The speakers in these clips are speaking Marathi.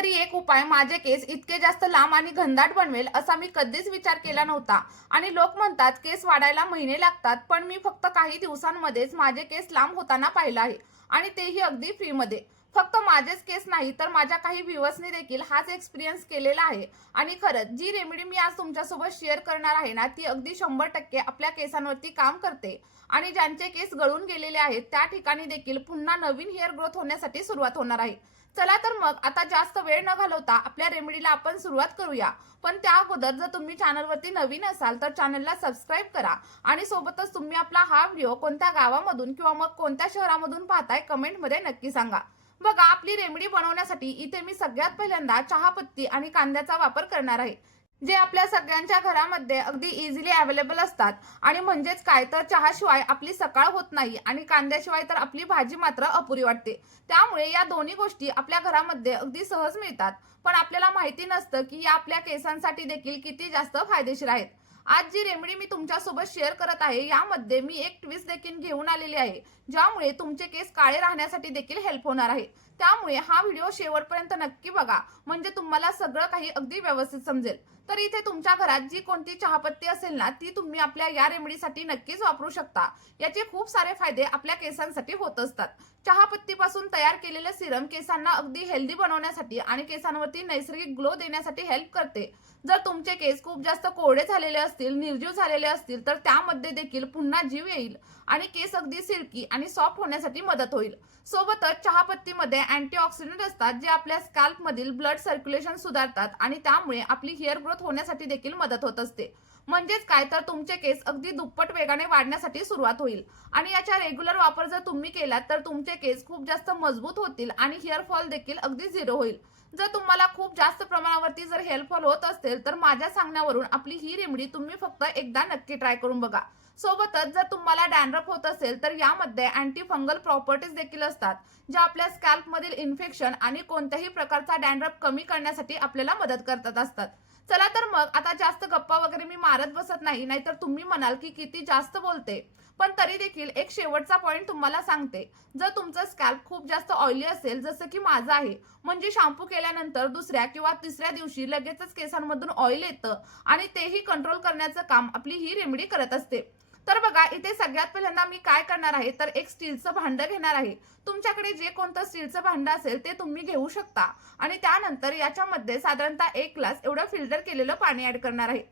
तरी एक उपाय माझे केस इतके जास्त लांब आणि घनदाट बनवेल असा मी कधीच विचार केला नव्हता। आणि लोक म्हणतात केस वाढायला महिने लागतात, पण मी फक्त काही दिवसांमध्येच माझे केस लांब होताना पाहिलं आहे, आणि तेही अगदी फ्रीमध्ये। फक्त माझेच केस नाही तर माझ्या काही व्ह्यूअर्सनी देखील हाच एक्सपिरियन्स केलेला आहे। आणि खरंच जी रेमेडी मी आज तुमच्यासोबत शेअर करणार आहे ना, ती अगदी 100% आपल्या केसांवरती काम करते। आणि ज्यांचे केस गळून गेलेले आहेत त्या ठिकाणी देखील पुन्हा नवीन हेअर ग्रोथ होण्यासाठी सुरुवात होणार आहे। चला तर मग आता जास्त वेळ न घालवता आपल्या रेमेडीला आपण सुरुवात करूया। पण त्या अगोदर जर तुम्ही चॅनलवरती नवीन असाल तर चॅनलला सबस्क्राईब करा, आणि सोबतच तुम्ही आपला हा व्हिडिओ कोणत्या गावामधून किंवा मग कोणत्या शहरामधून पाहताय कमेंटमध्ये नक्की सांगा। बघा, आपली रेमेडी बनवण्यासाठी इथे मी सगळ्यात पहिल्यांदा चहापत्ती आणि कांद्याचा वापर करणार आहे, जे आपल्या सगळ्यांच्या घरामध्ये अगदी इझिली अवेलेबल असतात। आणि म्हणजेच काय तर चहाशिवाय आपली सकाळ होत नाही आणि कांद्याशिवाय तर आपली भाजी मात्र अपुरी वाटते। त्यामुळे या दोन्ही गोष्टी आपल्या घरामध्ये अगदी सहज मिळतात, पण आपल्याला माहिती नसतं की या आपल्या केसांसाठी देखील किती जास्त फायदेशीर आहेत। आज जी रेमेडी मी तुमच्यासोबत शेअर करत आहे यामध्ये मी एक ट्विस्ट देखील घेऊन आलेली आहे, ज्यामुळे तुमचे केस काळे राहण्यासाठी देखील हेल्प होणार आहे। त्यामुळे हा व्हिडिओ शेवटपर्यंत नक्की बघा, म्हणजे तुम्हाला सगळं काही अगदी व्यवस्थित समजेल। तर इथे तुमच्या घरात जी कोणती चहापत्ती असेल ना, ती तुम्ही आपल्या या रेमेडीसाठी नक्कीच वापरू शकता। याचे खूप सारे फायदे आपल्या केसांसाठी होत असतात। चहापत्तीपासून तयार केलेले सिरम केसांना अगदी हेल्दी बनवण्यासाठी आणि केसांवरती नैसर्गिक ग्लो देण्यासाठी हेल्प करते। जर तुमचे केस खूप जास्त कोरडे झालेले असतील, निर्जीव झालेले असतील, तर त्यामध्ये देखील पुन्हा जीव येईल आणि केस अगदी सिल्की आणि सॉफ्ट होण्यासाठी मदत होईल। सोबतच चहापत्तीमध्ये अँटीऑक्सिडंट असतात, जे आपल्या स्कॅल्प मधील ब्लड सर्क्युलेशन सुधारतात आणि त्यामुळे आपली हेअर ग्रोथ होण्यासाठी देखील मदत होत असते। म्हणजेच काय तर तुमचे केस अगदी दुप्पट वेगाने वाढण्यासाठी सुरुवात होईल। आणि याचा रेग्युलर वापर जर तुम्ही केला तर तुमचे केस खूप जास्त मजबूत होतील आणि हेअर फॉल देखील अगदी झिरो होईल। जर तुम्हाला खूप जास्त प्रमाणावरती जर हेअर फॉल होत असेल तर माझ्या सांगण्यावरून आपली ही रेमेडी तुम्ही फक्त एकदा नक्की ट्राय करून बघा। सोबतच जर तुम्हाला डॅन्ड्रफ होत असेल तर यामध्ये अँटी फंगल प्रॉपर्टीज देखील असतात, ज्या आपल्या स्कॅल्प मधील इन्फेक्शन आणि कोणत्याही प्रकारचा डॅन्ड्रफ कमी करण्यासाठी आपल्याला मदत करत असतात। चला तर मग आता जास्त गप्पा वगैरे मी मारत बसत नाही, नाहीतर तुम्ही म्हणाल की किती जास्त बोलते। पण तरी देखील एक शेवटचा पॉइंट तुम्हाला सांगते। जर तुमचं स्कॅल्प खूप जास्त ऑइली असेल, जसं की माझं आहे, म्हणजे शॅम्पू केल्यानंतर दुसऱ्या किंवा तिसऱ्या दिवशी लगेचच केसांमधून ऑइल येतं, आणि तेही कंट्रोल करण्याचं काम आपली ही रेमेडी करत असते। तर बघा, इथे सगळ्यात पहिल्यांदा मी काय करणार आहे तर एक स्टीलचं भांडं घेणार आहे। तुमच्याकडे जे कोणतं स्टीलचं भांडं असेल ते तुम्ही घेऊ शकता। आणि त्यानंतर याच्यामध्ये साधारणतः 1 ग्लास एवढं फिल्टर केलेलं पाणी ऍड करणार आहे।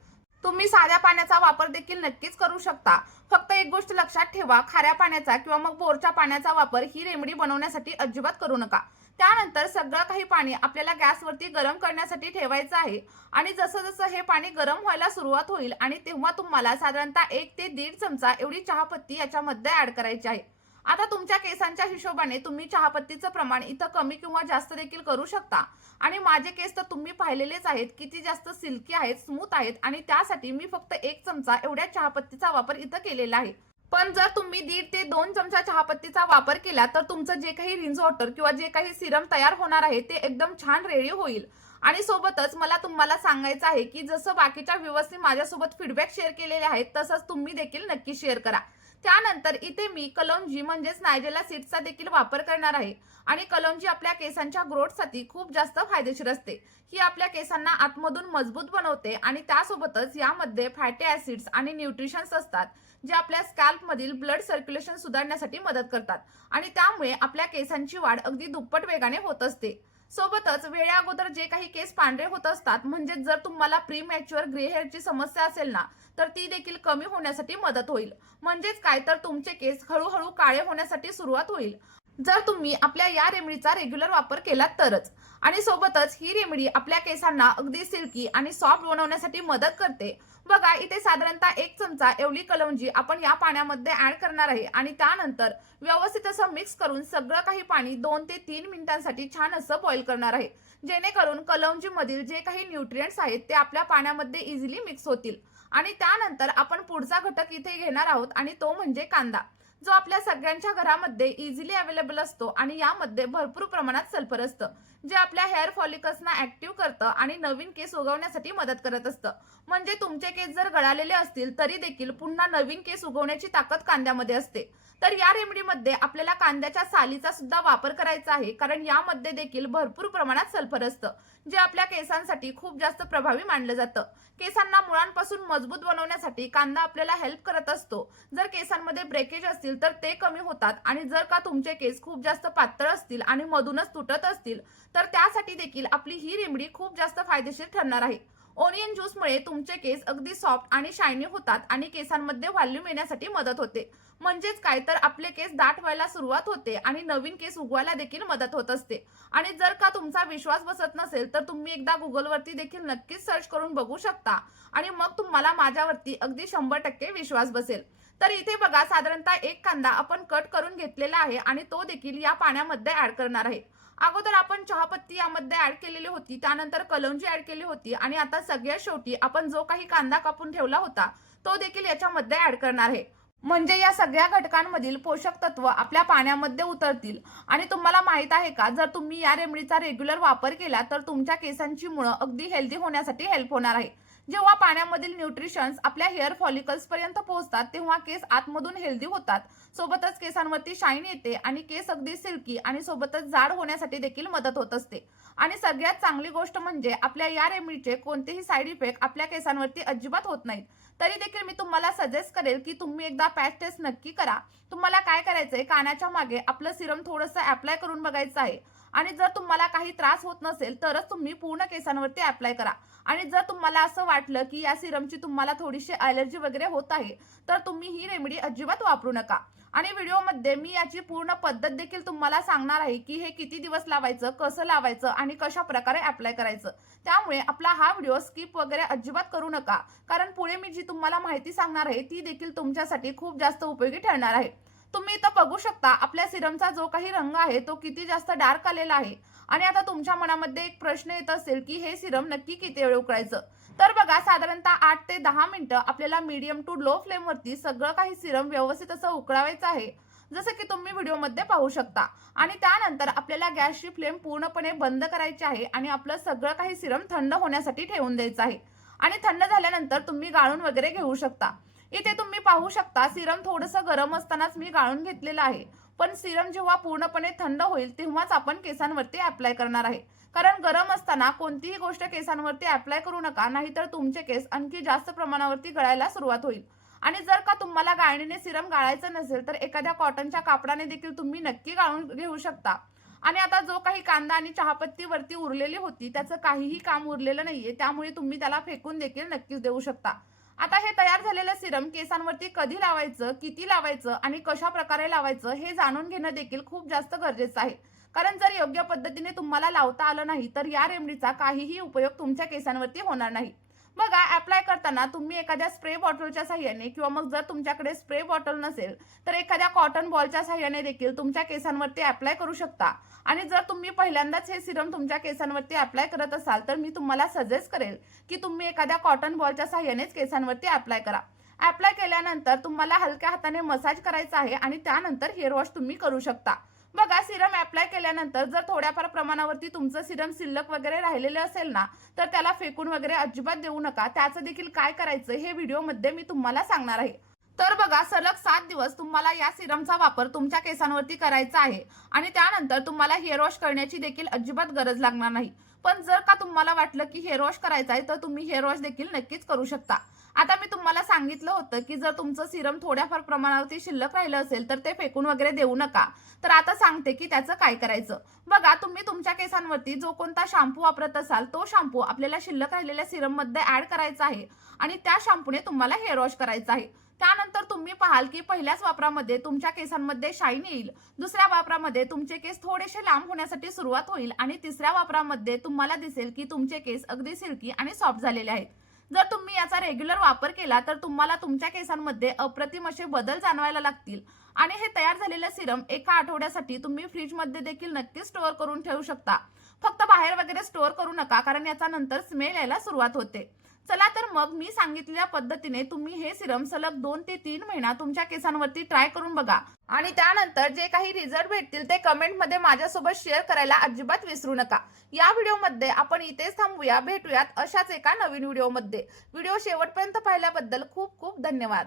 तुम्ही साध्या पाण्याचा वापर देखील नक्कीच करू शकता। फक्त एक गोष्ट लक्षात ठेवा, खाऱ्या पाण्याचा किंवा मग बोरच्या पाण्याचा वापर ही रेमेडी बनवण्यासाठी अजिबात करू नका। त्यानंतर सगळं काही पाणी आपल्याला गॅसवरती गरम करण्यासाठी ठेवायचं आहे। आणि जसं जसं हे पाणी गरम व्हायला सुरुवात होईल आणि तेव्हा तुम्हाला साधारणतः 1 ते 1.5 चमचा एवढी चहापत्ती याच्यामध्ये ऍड करायची आहे। आता तुमच्या केसांच्या हिशोबाने तुम्ही चहापत्तीचं प्रमाण इथं कमी किंवा जास्त देखील करू शकता। आणि माझे केस तर तुम्ही पाहिलेलेच आहेत, किती जास्त सिल्की आहेत, स्मूथ आहेत, आणि त्यासाठी मी फक्त 1 चमचा एवढ्या चहापत्तीचा वापर इथं केलेला आहे। पण जर तुम्ही 1.5 ते 2 चमचा चहापत्तीचा वापर केला तर तुमचं जे काही रिन्स वॉटर किंवा जे काही सिरम तयार होणार आहे ते एकदम छान रेडी होईल। आणि सोबतच मला तुम्हाला सांगायचं आहे की जसं बाकीच्या व्ह्यूअर्सनी माझ्यासोबत फीडबॅक शेअर केलेले आहेत, तसंच तुम्ही देखील नक्की शेअर करा। त्यानंतर इथे मी कलौंजी म्हणजेच नायजेला सीड्सचा देखील वापर करणार आहे। आणि कलौंजी आपल्या केसांच्या ग्रोथसाठी खूप जास्त फायदेशीर असते। ही आपल्या केसांना आतमधून मजबूत बनवते आणि त्यासोबतच यामध्ये फॅटी ऍसिड्स आणि न्यूट्रिशन्स असतात, जे आपल्या स्कॅल्प मधील ब्लड सर्क्युलेशन सुधारण्यासाठी मदत करतात, आणि त्यामुळे आपल्या केसांची वाढ अगदी दुप्पट वेगाने होत असते। सोबतच वेळे अगोदर जे काही केस पांढरे होत असतात, म्हणजे जर तुम्हाला प्री मॅच्युअर ग्रे हेअरची समस्या असेल ना, तर ती देखील कमी होण्यासाठी मदत होईल। म्हणजेच काय तर तुमचे केस हळूहळू काळे होण्यासाठी सुरुवात होईल, जर तुम्ही आपल्या या रेमेडीचा रेग्युलर वापर केला तरच। आणि सोबतच ही रेमेडी आपल्या केसांना अगदी सिल्की आणि सॉफ्ट बनवण्यासाठी मदत करते। बघा, इथे साधारणतः 1 चमचा एवढी कलौंजी आपण या पाण्यामध्ये ऍड करणार आहे, आणि त्यानंतर व्यवस्थित असं मिक्स करून सगळं काही पाणी 2 ते 3 मिनिटांसाठी छान असं बॉईल करणार आहे, जेणेकरून कलौंजी मधील जे काही न्यूट्रिएंट्स आहेत ते आपल्या पाण्यामध्ये इझिली मिक्स होतील। आणि त्यानंतर आपण पुढचा घटक इथे घेणार आहोत, आणि तो म्हणजे कांदा, जो आपल्या सगळ्यांच्या घरामध्ये इझिली अवेलेबल असतो, आणि यामध्ये भरपूर प्रमाणात सल्फर असतं, जे आपल्या हेअर फॉलिकल्सना ऍक्टिव्ह करतं आणि नवीन केस उगवण्यासाठी मदत करत असतं. म्हणजे तुमचे केस जर गळालेले असतील तरी देखील पुन्हा नवीन केस उगवण्याची ताकद कांद्यामध्ये असते. तर या रेमेडीमध्ये आपल्याला कांद्याच्या सालीचा सुद्धा वापर करायचा आहे, कारण यामध्ये देखील भरपूर प्रमाणात सल्फर असतं, जे आपल्या केसांसाठी खूप जास्त प्रभावी मानलं जातं. केसांना मुळांपासून मजबूत बनवण्यासाठी कांदा आपल्याला हेल्प करत असतो. जर केसांमध्ये ब्रेकेज असतील तर ते कमी होतात, आणि जर का तुमचे केस खूप जास्त पातळ असतील आणि मधूनच तुटत असतील तर त्यासाठी देखील आपली ही रेमेडी खूप जास्त फायदेशीर ठरणार आहे. ओनियन ज्यूसमुळे तुमचे केस अगदी सॉफ्ट आणि शायनी होतात आणि केसांमध्ये व्हॉल्यूम येण्यासाठी मदत होते. म्हणजेच काय, तर आपले केस दाट व्हायला सुरुवात होते आणि नवीन केस उगवायला देखील मदत होत असते. आणि जर का तुमचा विश्वास बसत नसेल तर तुम्ही एकदा गुगलवरती देखील नक्कीच सर्च करून बघू शकता, आणि मग तुम्हाला माझ्यावरती अगदी 100% विश्वास बसेल. तर इथे बघा, साधारणतः एक कांदा आपण कट करून घेतलेला आहे आणि तो देखील या पाण्यामध्ये ऍड करणार आहे. अगोदर आपण चहापत्ती यामध्ये ऍड केलेली होती, त्यानंतर कलौंजी ऍड केली होती, आणि आता सगळ्यात शेवटी आपण जो काही कांदा कापून ठेवला होता तो देखील याच्यामध्ये ऍड करणार आहे. म्हणजे या सगळ्या घटकांमधील पोषक तत्व आपल्या पाण्यामध्ये उतरतील. आणि तुम्हाला माहित आहे का, जर तुम्ही या रेमेडीचा रेग्युलर वापर केला तर तुमच्या केसांची मुळं अगदी हेल्दी होण्यासाठी हेल्प होणार आहे. जेव्हा पाण्यामधील न्यूट्रिशन्स आपल्या हेअर फॉलिकल्स पर्यंत पोहोचतात तेव्हा केस आतमधून हेल्दी होतात, सोबतच केसांवरती शाईन येते आणि केस अगदी सिल्की आणि सोबतच जाड होण्यासाठी देखील मदत होत असते. आणि सगळ्यात चांगली गोष्ट म्हणजे आपल्या या रेमेडीचे कोणतेही साईड इफेक्ट आपल्या केसांवरती अजिबात होत नाहीत. तरी देखील मी तुम्हाला सजेस्ट करेल की तुम्ही एकदा पॅच टेस्ट नक्की करा. तुम्हाला काय करायचंय, कानाच्या मागे आपलं सिरम थोडंसं अप्लाय करून बघायचं आहे, आणि जर तुम्हाला काही त्रास होत नसेल तरच तुम्ही पूर्ण केसांवरती अप्लाय करा. आणि जर तुम्हाला असं वाटलं की या सिरमची तुम्हाला थोडीशी ॲलर्जी वगैरे होत आहे तर तुम्ही ही रेमेडी अजिबात वापरू नका. आणि व्हिडिओमध्ये मी याची पूर्ण पद्धत देखील तुम्हाला सांगणार आहे की हे किती दिवस लावायचं, कसं लावायचं आणि कशा प्रकारे अप्लाय करायचं. त्यामुळे आपला हा व्हिडिओ स्किप वगैरे अजिबात करू नका, कारण पुढे मी जी तुम्हाला माहिती सांगणार आहे ती देखील तुमच्यासाठी खूप जास्त उपयोगी ठरणार आहे. तुम्ही इथं बघू शकता आपल्या सिरमचा जो काही रंग आहे तो किती जास्त डार्क आलेला आहे. आणि आता तुमच्या मनामध्ये एक प्रश्न येत असेल की हे सिरम नक्की किती वेळ उकळायचं. तर बघा, साधारणतः 8 ते 10 मिनिटं आपल्याला मीडियम टू लो फ्लेमवरती सगळं काही सिरम व्यवस्थित असं उकळावायचं आहे, जसं की तुम्ही व्हिडिओमध्ये पाहू शकता. आणि त्यानंतर आपल्याला गॅसची फ्लेम पूर्णपणे बंद करायची आहे आणि आपलं सगळं काही सिरम थंड होण्यासाठी ठेवून द्यायचं आहे. आणि थंड झाल्यानंतर तुम्ही गाळून वगैरे घेऊ शकता. इथे तुम्ही पाहू शकता सिरम थोडंसं गरम असतानाच मी गाळून घेतलेलं आहे, पण सिरम जेव्हा पूर्णपणे थंड होईल तेव्हाच आपण केसांवरती अप्लाय करणार आहे. कारण गरम असताना कोणतीही गोष्ट केसांवरती अप्लाय करू नका, नाहीतर तुमचे केस आणखी जास्त प्रमाणावरती गळायला सुरुवात होईल. आणि जर का तुम्हाला गाळणीने सिरम गाळायचं नसेल तर एखाद्या कॉटनच्या कापडाने देखील तुम्ही नक्की गाळून घेऊ शकता. आणि आता जो काही कांदा आणि चहापत्ती वरती उरलेली होती त्याचं काहीही काम उरलेलं नाहीये, त्यामुळे तुम्ही त्याला फेकून देखील नक्कीच देऊ शकता. आता हे तयार झालेलं सिरम केसांवरती कधी लावायचं, किती लावायचं आणि कशा प्रकारे लावायचं हे जाणून घेणं देखील खूप जास्त गरजेचं आहे. कारण जर योग्य पद्धतीने तुम्हाला लावता आलं नाही तर या रेमेडीचा काहीही उपयोग तुमच्या केसांवरती होणार नाही. बघा, अप्लाय करताना तुम्ही एखाद्या स्प्रे बॉटलच्या साहाय्याने किंवा मग जर तुमच्याकडे स्प्रे बॉटल नसेल तर एखाद्या कॉटन बॉलच्या साहाय्याने देखील तुमच्या केसांवरती अप्लाय करू शकता. आणि जर तुम्ही पहिल्यांदाच हे सिरम तुमच्या केसांवरती अप्लाय करत असाल तर मी तुम्हाला सजेस्ट करेल की तुम्ही एखाद्या कॉटन बॉलच्या साहाय्यानेच केसांवरती अप्लाय करा. अप्लाय केल्यानंतर तुम्हाला हलक्या हाताने मसाज करायचा आहे आणि त्यानंतर हेअर वॉश तुम्ही करू शकता. बघा, सिरम अप्लाय केल्यानंतर जर थोड्याफार प्रमाणावरती तुमचं सिरम शिल्लक वगैरे राहिलेलं असेल ना तर त्याला फेकून वगैरे अजिबात देऊ नका. त्याचं देखील काय करायचं हे व्हिडिओमध्ये मी तुम्हाला सांगणार आहे. तर बघा, सलग 7 दिवस तुम्हाला या सिरमचा वापर तुमच्या केसांवरती करायचा आहे आणि त्यानंतर तुम्हाला हेअर वॉश करण्याची देखील अजिबात गरज लागणार नाही. पण जर का तुम्हाला वाटलं की हेअर वॉश करायचा आहे तर तुम्ही हेअर वॉश देखील नक्कीच करू शकता. आता मी तुम्हाला सांगितलं होतं की जर तुमचं सिरम थोड्याफार प्रमाणावरती शिल्लक राहिलं असेल तर ते फेकून वगैरे देऊ नका. तर आता सांगते की त्याचं काय करायचं. बघा, तुम्ही तुमच्या केसांवरती जो कोणता शॅम्पू वापरत असाल तो शॅम्पू आपल्याला शिल्लक राहिलेल्या सिरम मध्ये ऍड करायचा आहे आणि त्या शॅम्पूने तुम्हाला हेअर वॉश करायचं आहे. त्यानंतर तुम्ही पाहाल की पहिल्याच वापरामध्ये तुमच्या केसांमध्ये शाईन येईल, दुसऱ्या वापरामध्ये तुमचे केस थोडेसे लांब होण्यासाठी सुरुवात होईल आणि तिसऱ्या वापरामध्ये तुम्हाला दिसेल की तुमचे केस अगदी सिल्की आणि सॉफ्ट झालेले आहेत. जर तुम्ही याचा रेग्युलर वापर केला तर तुम्हाला तुमच्या केसांमध्ये अप्रतिम असे बदल जाणवायला लागतील. आणि हे तयार झालेलं सिरम एका आठवड्यासाठी तुम्ही फ्रीजमध्ये देखील नक्की स्टोअर करून ठेवू शकता. फक्त बाहेर वगैरे स्टोअर करू नका, कारण याचा नंतर स्मेल यायला सुरुवात होते. चला तर मग मी सांगितलेल्या पद्धतीने तुम्ही हे सिरम सलग 2 ते 3 महिना तुमच्या केसांवरती ट्राय करून बघा आणि त्यानंतर जे काही रिझल्ट भेटतील ते कमेंटमध्ये माझ्यासोबत शेअर करायला अजिबात विसरू नका। या व्हिडिओमध्ये आपण इथेच थांबूया, भेटूयात अशाच एका नवीन व्हिडिओमध्ये। व्हिडिओ शेवटपर्यंत पाहिल्याबद्दल खूप खूप धन्यवाद।